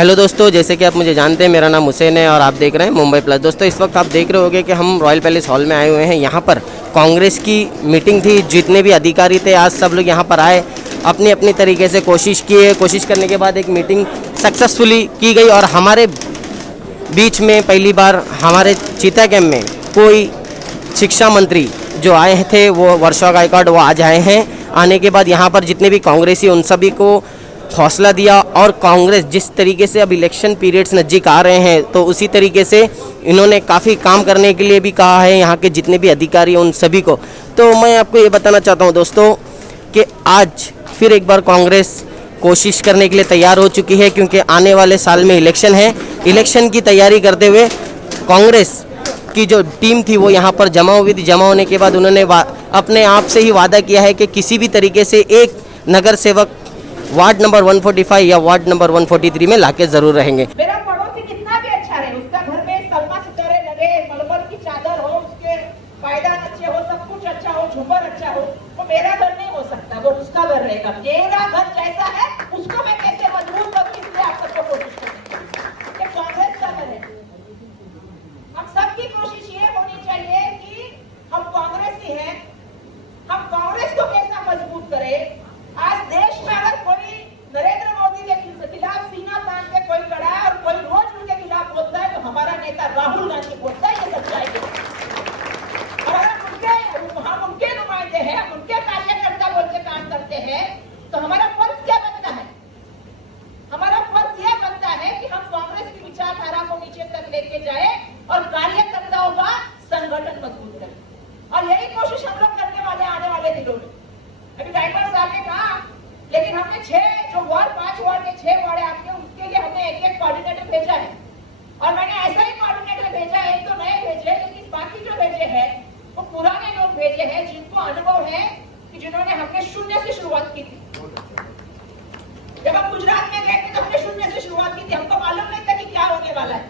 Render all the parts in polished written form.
Hello दोस्तों, जैसे कि आप मुझे जानते हैं, मेरा नाम हुसैन है और आप देख रहे हैं मुंबई प्लस। दोस्तों, इस वक्त आप देख रहे होंगे कि हम रॉयल पैलेस हॉल में आए हुए हैं। यहाँ पर कांग्रेस की मीटिंग थी। जितने भी अधिकारी थे आज सब लोग यहाँ पर आए, अपनी अपनी तरीके से कोशिश करने के बाद एक मीटिंग सक्सेसफुली की गई। और हमारे बीच में पहली बार हमारे चीता कैंप में कोई शिक्षा मंत्री जो आए थे वो वर्षा गायकवाड़ वो आज आए हैं। आने के बाद यहाँ पर जितने भी कांग्रेसी उन सभी को हौसला दिया। और कांग्रेस जिस तरीके से अब इलेक्शन पीरियड्स नज़दीक आ रहे हैं तो उसी तरीके से इन्होंने काफ़ी काम करने के लिए भी कहा है यहाँ के जितने भी अधिकारी हैं उन सभी को। तो मैं आपको ये बताना चाहता हूँ दोस्तों कि आज फिर एक बार कांग्रेस कोशिश करने के लिए तैयार हो चुकी है, क्योंकि आने वाले साल में इलेक्शन है। इलेक्शन की तैयारी करते हुए कांग्रेस की जो टीम थी वो यहाँ पर जमा हुई थी। जमा होने के बाद उन्होंने अपने आप से ही वादा किया है कि किसी भी तरीके से एक नगर सेवक वार्ड नंबर 145 या वार्ड नंबर 143 में लाके जरूर रहेंगे। मेरा पड़ोसी कितना भी अच्छा रहे, उसका घर में सलमा सितारे लगे, मलमल की चादर हो, उसके पायदान अच्छे हो, सब कुछ अच्छा हो, झूमर अच्छा हो, वो मेरा घर नहीं हो सकता, वो उसका घर रहेगा। मेरा घर जैसा है उसको मैं कैसे मजबूत करूं, इसलिए आप सबको कोशिश करेंगे। ये कांग्रेस का घर है। हम सबकी कोशिश ये होनी चाहिए कि हम कांग्रेसी हैं, हम कांग्रेस को कैसा मजबूत करें। आज देश में अगर कोई नरेंद्र मोदी के खिलाफ सीना तान के कोई खड़ा है और कोई रोज उनके खिलाफ बोलता है तो हमारा नेता राहुल गांधी बोलता है ये सच्चाई है। और अगर हम उनके नुमाइंदे हैं, हम उनके कार्यकर्ता बोल के काम करते हैं तो हमारा फर्ज क्या बनता है? हमारा फर्ज यह बनता है कि हम कांग्रेस की विचारधारा को नीचे तक लेके जाए और कार्यकर्ताओं का संगठन मजबूत करें। और यही कोशिश हम लोग करने वाले आने वाले दिनों में। अभी गायकवाड़ साहब ने कहा, लेकिन हमने 5 वार्ड के 6 वार्ड आपके, उसके लिए हमने एक कोऑर्डिनेटर भेजा है। और मैंने ऐसा ही कोऑर्डिनेटर भेजा है, एक तो नए भेजे, लेकिन बाकी जो भेजे हैं वो पुराने लोग भेजे हैं जिनको अनुभव है कि जिन्होंने हमने शून्य से शुरुआत की थी। जब हम गुजरात में गए थे तो हमने शून्य से शुरुआत की थी, हमको मालूम नहीं था कि क्या होने वाला है।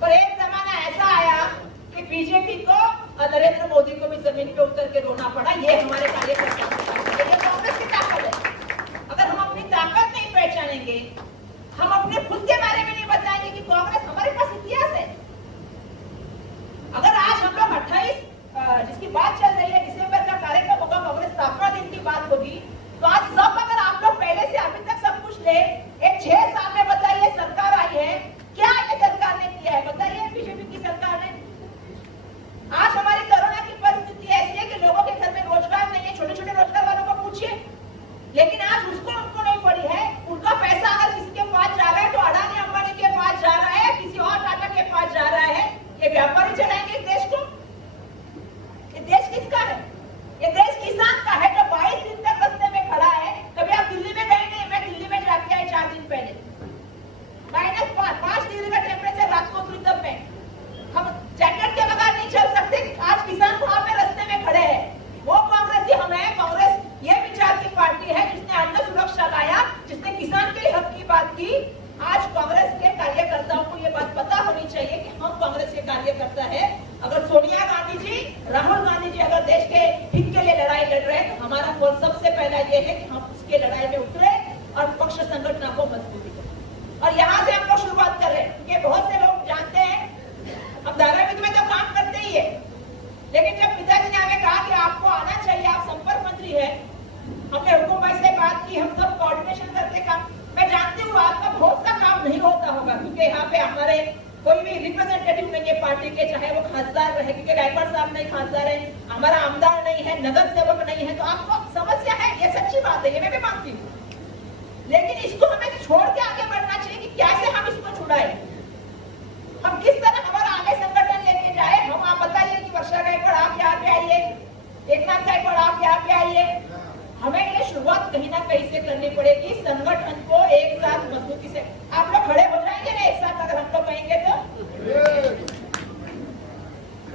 पर एक जमाना ऐसा आया कि बीजेपी को और नरेंद्र मोदी को भी जमीन पे उतर के रोना पड़ा। ये हमारे कार्यकर्ता कांग्रेस की ताकत है। अगर हम अपनी ताकत नहीं पहचानेंगे, हम अपने खुद के बारे में नहीं बताएंगे कि कांग्रेस हमारे पास इतिहास है। अगर आज हम लोग 28 जिसकी बात चल रही है दिसंबर का कार्यक्रम होगा, कांग्रेस स्थापना दिन की बात होगी, तो आज सब अगर आप लोग पहले से अभी तक सब कुछ ले, एक 6 साल में बताइए सरकार आई है, क्या ये सरकार ने किया है बताइए बीजेपी की सरकार ने। आज हमारी कोरोना की परिस्थिति ऐसी है कि लोगों के घर में रोजगार नहीं है, छोटे छोटे रोजगार वालों को पूछिए, लेकिन आज उसको उनको नहीं पड़ी है। उनका पैसा अगर किसी के पास जा रहा है तो अडानी अंबानी के पास जा रहा है, किसी और टाटा के पास जा रहा है। ये व्यापारी चलाएंगे इस देश को? ये देश किसका है? ये देश किसान का है जो 22 दिन तक रास्ते में खड़ा है। कभी आप दिल्ली में गए नहीं? मैं दिल्ली में जाके आई 4 दिन पहले, -5 डिग्री का टेम्परेचर रात को हुई, तब में हम जैकेट के बगैर नहीं चल सकते। आज किसान वहां पे रास्ते में खड़े हैं। वो कांग्रेसी हम है। कांग्रेस ये विचार की पार्टी है जिसने अन्न सुरक्षा लाया, जिसने किसान के हक की बात की। आज कांग्रेस के कार्यकर्ताओं को ये बात पता होनी चाहिए कि हम कांग्रेस के कार्यकर्ता है। अगर सोनिया गांधी जी, राहुल गांधी जी अगर देश के हित के लिए लड़ाई लड़ रहे हैं तो हमारा फर्ज सबसे पहला ये है कि हम उसके लड़ाई में उतरे और पक्ष संगठन को मजबूती करें। और यहाँ से हम लोग शुरुआत कर रहे हैं, क्योंकि बहुत से लोग जानते हैं हम धाराविद में तो काम करते ही है, लेकिन जब पिताजी ने हमें कहा कि आपको आना चाहिए, आप संपर्क मंत्री है, हमने हुकुम भाई से बात की, हम सब कोऑर्डिनेशन करते काम। मैं जानती हूँ आपका बहुत सा काम नहीं होता होगा, क्योंकि यहाँ पे हमारे कोई भी रिप्रेजेंटेटिव नहीं है पार्टी के, चाहे वो खासदार रहे, क्योंकि गायकवाड़ साहब नहीं खासदार है, हमारा आमदार नहीं है, नगर सेवक नहीं है, तो आपको समस्या है, ये सच्ची बात है, ये मैं भी मानती हूँ। लेकिन इसको हमें छोड़ के आगे बढ़ना चाहिए कि कैसे हम इसको छुड़ाएं, हम किस तरह हमारा आगे संगठन लेके जाए। हम आप बताइए कि वर्षा गायकवाड़ आप यहाँ पे आइए, एकनाथ गायकवाड़ आप यहाँ पे आइए। हमें ये शुरुआत कहीं ना कहीं से करनी पड़ेगी, संगठन को एक साथ मजबूती से। आप लोग खड़े हो जाएंगे ना एक साथ अगर हम लोग कहेंगे तो?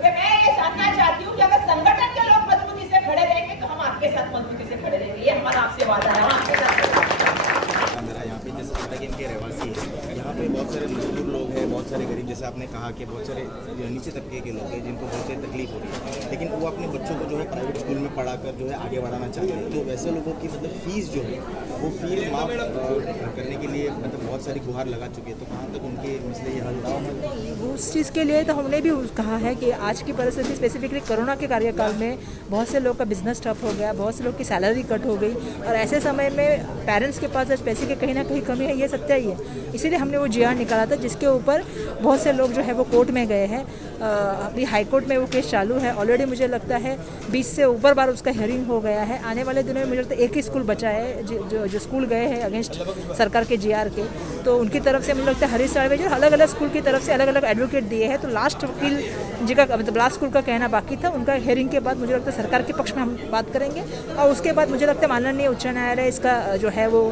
मैं ये जानना चाहती हूँ कि अगर संगठन के लोग मजबूती से खड़े रहेंगे तो हम आपके साथ मजबूती से खड़े रहेंगे। ये हमारा आपसे वादा है, हम आपके साथ। मेरा यहाँ पे जैसे पता कि इनके रहवासी है, यहाँ पे बहुत सारे मजदूर लोग हैं, बहुत सारे गरीब, जैसे आपने कहा कि बहुत सारे नीचे तबके के लोग हैं जिनको बहुत सारी तकलीफ हो रही है, लेकिन वो अपने बच्चों को जो है प्राइवेट स्कूल में पढ़ाकर जो है आगे बढ़ाना चाहते हैं। तो वैसे लोगों की मतलब फीस जो है वो फीस माफ करने के लिए मतलब बहुत सारी गुहार लगा चुके हैं, तो कहाँ तक उनके मसले ये हल होगा? नहीं, वो उस चीज़ के लिए तो हमने भी कहा है कि आज की परिस्थिति स्पेसिफिकली कोरोना के कार्यकाल में बहुत से लोग का बिजनेस ठप हो गया, बहुत से लोग की सैलरी कट हो गई और ऐसे समय में पेरेंट्स के पास पैसे की कहीं ना कहीं कमी है, ये सच्चाई है। इसीलिए हमने वो GR निकाला था जिसके ऊपर बहुत से लोग जो है वो कोर्ट में गए हैं। अभी हाई कोर्ट में वो केस चालू है ऑलरेडी, मुझे लगता है 20 से ऊपर बार उसका हियरिंग हो गया है। आने वाले दिनों में मुझे लगता है एक ही स्कूल बचा है जो स्कूल गए हैं अगेंस्ट सरकार के GR के, तो उनकी तरफ से मुझे लगता है हरीश साल्वे जो अलग अलग स्कूल की तरफ से अलग अलग एडवोकेट दिए हैं। तो लास्ट वकील जी का मतलब लास्ट स्कूल का कहना बाकी था, उनका हियरिंग के बाद मुझे लगता है सरकार के पक्ष में हम बात करेंगे और उसके बाद मुझे लगता है माननीय उच्च न्यायालय इसका जो है वो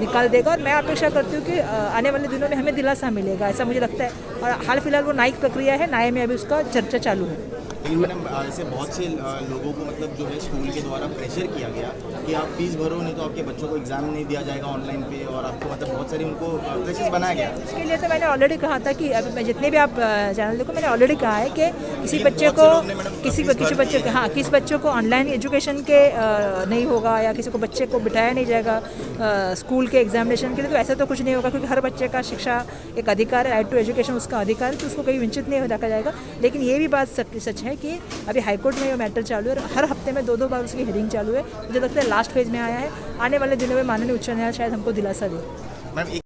निकाल देगा और मैं अपेक्षा करती हूँ कि आने वाले दिनों में हमें दिलासा मिलेगा, ऐसा मुझे लगता है। और हाल फिलहाल वो न्यायिक प्रक्रिया है, न्याय में अभी उसका चर्चा चालू है। लेकिन मैडम ऐसे बहुत से लोगों को मतलब जो है स्कूल के द्वारा प्रेशर किया गया कि आप फीस भरो नहीं तो आपके बच्चों को एग्जाम नहीं दिया जाएगा ऑनलाइन पे, और आपको मतलब बहुत सारी उनको प्रेशर बनाया गया। इसके लिए तो मैंने ऑलरेडी कहा था कि अभी मैं जितने भी आप चैनल देखो मैंने ऑलरेडी कहा है कि किसी बच्चे को किस बच्चों को ऑनलाइन एजुकेशन के नहीं होगा या किसी को बच्चे को बिठाया नहीं जाएगा स्कूल के एग्जामिनेशन के लिए, तो ऐसा तो कुछ नहीं होगा क्योंकि हर बच्चे का शिक्षा एक अधिकार है, राइट टू एजुकेशन उसका अधिकार है, तो उसको कहीं वंचित नहीं रखा जाएगा। लेकिन ये भी बात सच है कि अभी हाईकोर्ट में ये मैटर चालू है और हर हफ्ते में 2-2 बार उसकी हियरिंग चालू है। मुझे लगता है लास्ट फेज में आया है, आने वाले दिनों में माननीय उच्च न्यायालय शायद हमको दिलासा दे।